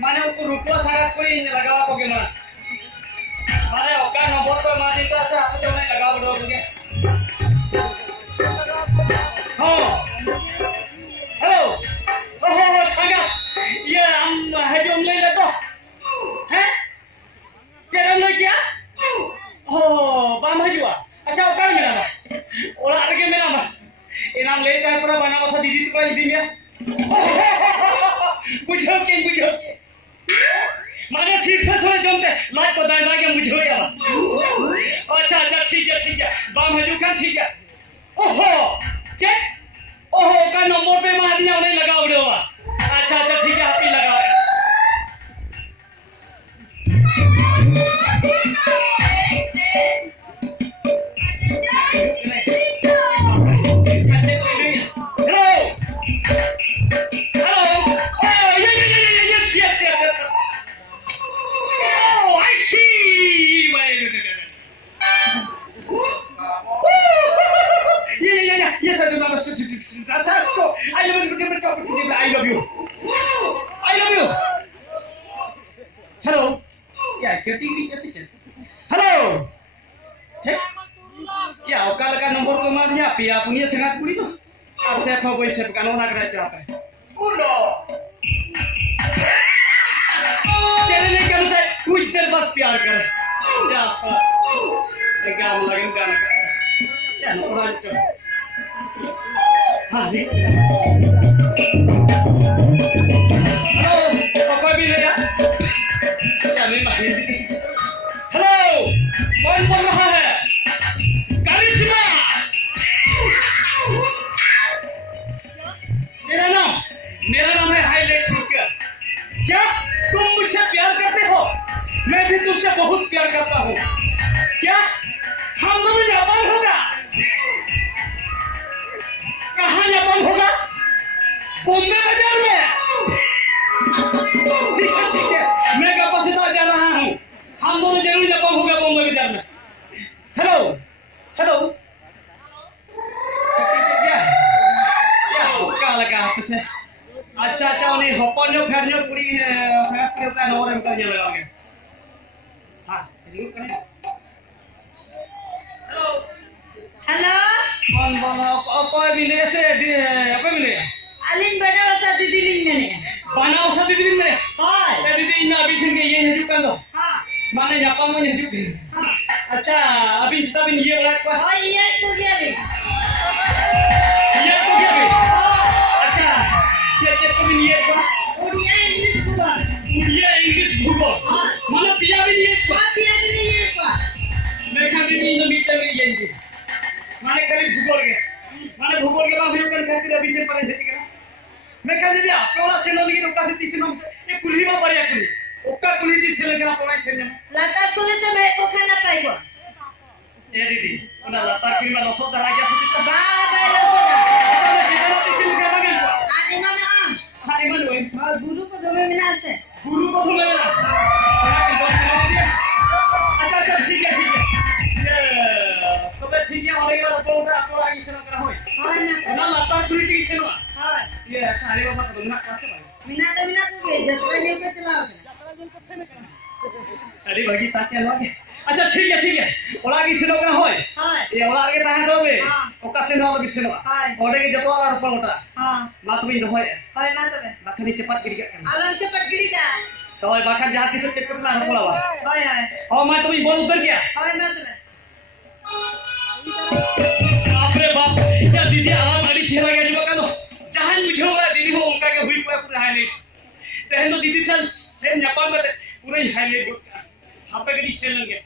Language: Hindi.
माने उसको रुपया सारा कोई लगावा को ना माने ओका नंबर तो माने तो से आप तो नहीं लगा बड़ोगे हां हेलो ओहो संगा ये हम हजम ले ले तो हैं चरण ले क्या हो बाम हजुआ अच्छा ओका मेरा बा ओला आगे मेरा बा इनाम ले कर पूरा बना मसा दीदी तो कोई दिन या बुझो के माने ठीक से थोड़े जमते लाइट बताए लागे मुझे यार अच्छा अच्छा ठीक है बाम हजू खान ठीक है ओहो चेक ओहो का नंबर पे मार दिया उन्हें लगाओ रे वाह अच्छा ठीक है आप ही लगाओ I love you. Hello. Yeah, getting me just Hello. Ya, oka laka nomor ko ma diya pia punya sangat puri to. Ase pa boy se kan ona kara cha pa. Uno. चलने के अनुसार कुछ देर बाद प्यार कर क्या सा एग्जाम लगन गाना क्या नोरा चो हां पापा भी ले क्या मैं माहिर हेलो कौन बोल रहा है करिश्मा मेरा नाम है हाईलाइट क्या तुम मुझसे प्यार करते हो मैं भी तुमसे बहुत प्यार करता हूँ क्या हम दोनों जापान होगा कहाँ जापान होगा बॉम्बे बाजार में ठीक है मैं कपासिता जा रहा हूँ हम दोनों जरूर जापान होगा बॉम्बे बाजार में हेलो क्या लगा आपसे अच्छा उन्हें हपन जो फैन जो पूरी संगत पूरी का नंबर हमका ये लगाओगे हां जरूर करें हेलो कौन बोलो कोई मिले से कोई मिले अलिन बड़ा वसा दीदी लिंग मैंने बना वसा दीदी में हां दीदी इन अभी दिन के ये हिजू कर दो हां माने जापान में हिजू हां अच्छा अभी तब ये वाला को हां ये तो गया भी अच्छा क्या तुम ये को उड़िया इंग्लिश भूगोल माने पिया भी नहीं पिया भी नहीं है को देखा भी नहीं मीटर में ये माने कभी भूगोल के बाद भी कर खातिर अभी से पढ़े थे क्या मैं कह दीदी आपके वाला से लोग के उका से तीसरे नाम से ये कुली में बढ़िया कुली ओका कुली तीसरे लगा पढ़ाई से लता कुली से मैं को खाना पाइबो ए दीदी उना लता कुली में लसो दरा गया से बा लसो दा कितना तीसरे लगा मगे आज मन आम हां मन होए और गुरु को दोनों मिला से गुरु को तो लेना अच्छा ठीक है ये सब ठीक है और ये तो आपको आगे से करा होय हां ना लता कुली की से ना हां ये सारे बाबा को ना कैसे भाई मिना तो के जतरा जेल पे चलाओ अरे भाई ताके लगे अच्छा ठीक है ओला की सिनो का होय हां ये ओला के ताहे दोबे हां ओका से ना लगे सिनो हां ओडे के जतो वाला रुपा होता हां मा तो भी होय हाय मा तो बाखनी चपत गिर गया आलम से पटगिड़ी का तो होय बाखा जहां किसे चेक करना है बोला हाय हां मैं तो भी बोल उधर क्या हाय मा तो बाप रे बाप क्या दीदी आराम गाड़ी चला गया जो का दो जहां मुझे वाला दीदी हो उनका के हुई पूरा हाईलाइट तहन तो दीदी सल से न्यापाल करते पूरा ही हाईलाइट हापे के सेल लगे